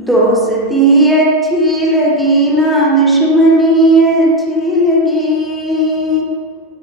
दोस्ती अच्छी लगी ना दुश्मनी अच्छी लगी।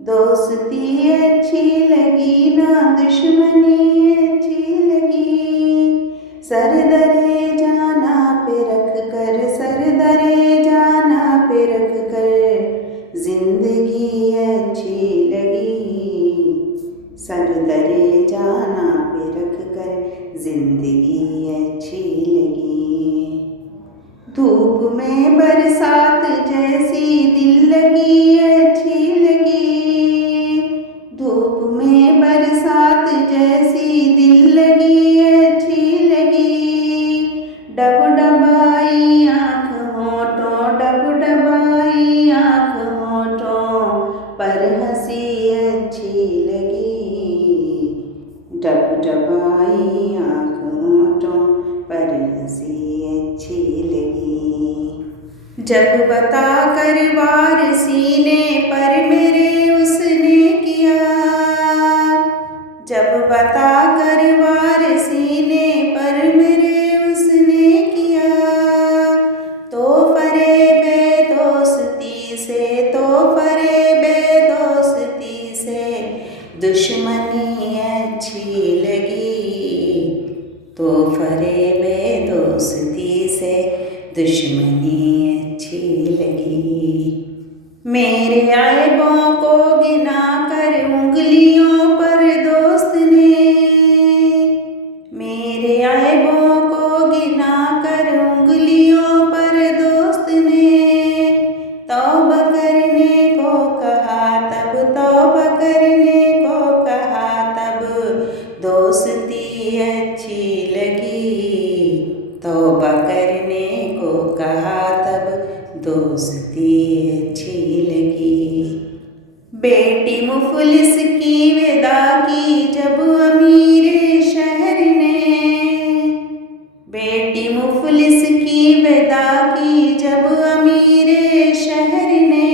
दोस्ती अच्छी लगी ना दुश्मनी अच्छी लगी। सर दरे जाना पे रख कर, सर दरे जाना पे रख कर जिंदगी अच्छी लगी। सर दरे जाना पे रख कर जिंदगी अच्छी लगी। धूप में बरसात जैसी दिल लगी अच्छी लगी। धूप में बरसात जैसी दिल लगी अच्छी लगी। डब डबाई आँख होठों, डब डबाई आँख होठों पर हंसी अच्छी लगी। डब डबाई आँख होठों पर हंसी अच्छी लगी। जब बता कर वार सीने पर मेरे उसने किया, जब बता कर वार सीने पर मेरे उसने किया, तो फरेबे दोस्ती से, तो फरेबे दोस्ती से दुश्मनी अच्छी लगी। तो फरेबे दोस्ती से दुश्मनी अच्छी लगी। मेरे ऐबों को गिना कर उंगलियों पर दोस्त ने, मेरे ऐबों को गिना कर उंगलियों पर दोस्त ने तौबा करने को कहा तब, तौबा करने को कहा तब दोस्ती अच्छी लगी। तौबा करने को कहा तब दोस्ती अच्छी लगी। बेटी मुफलिस की विदा की जब अमीरे शहर ने, बेटी मुफलिस की विदा की जब अमीरे शहर ने,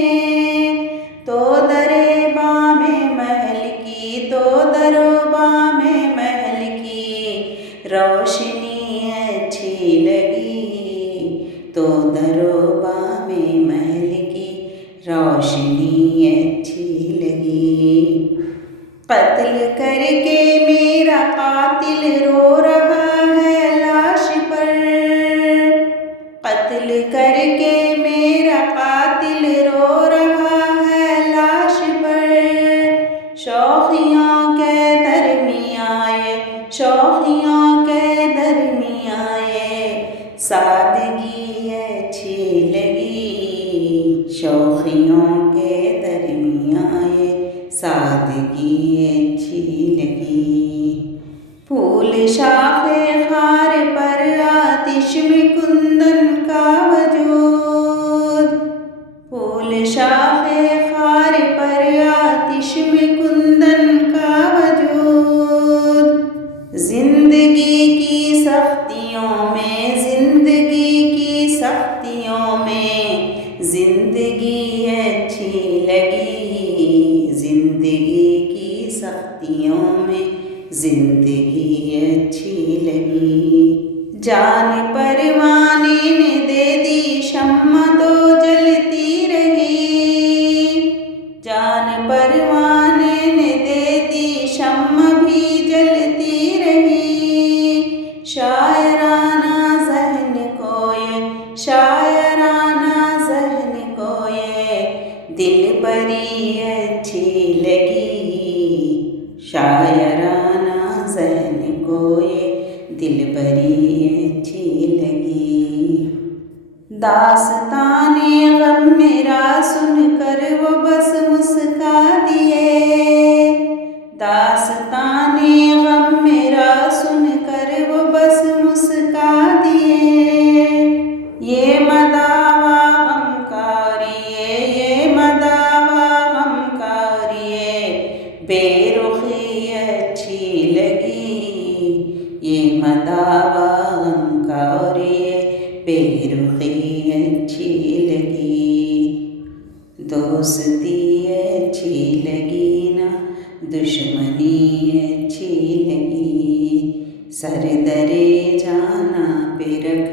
तो दरे बामे महल की, तो दरो बामे महल की रोशनी अच्छी लगी। तो दरो बामे महल की रोशनी अच्छी लगी। कत्ल करके मेरा कातिल रो रहा है लाश पर, कत्ल करके मेरा कातिल रो रहा है लाश पर। शौखियों के दरमियाए, शौखियों के दरमियाए सादगी अच्छी लगी। शौखियों के दरमियाए सादगी अच्छी लगी। फूल शाखे खार पर आतिश में कुंदन का वजूद, फूल शाखे खार पर आतिश में कुंदन का वजूद। जिंदगी की सख्तियों में, जिंदगी की सख्तियों में जिंदगी अच्छी लगी। जिंदगी की सख्तियों में जिंदगी अच्छी लगी। जान परवाने ने दे दी शम्मा तो जलती रही। जान परवाने ने दे दी शम्मा भी जलती रही। शायराना ज़हन को ये, शायराना ज़हन को ये दिल बरी अच्छी लगी। शायराना ज़हन को ये दिल बरी अच्छी लगी। दास्ताने गम मेरा सुनकर वो बस मुस्का दिए। दास्ताने गम मेरा सुनकर वो बस मुस्का दिए। ये मदावा गमकारिए, ये मदावा गमकारिए बेरुखी अच्छी लगी। ये मदावा गमकारिए बेरुखी अच्छी लगी। दोस्ती अच्छी लगी ना दुश्मनी अच्छी लगी। सर दरे जाना पे रख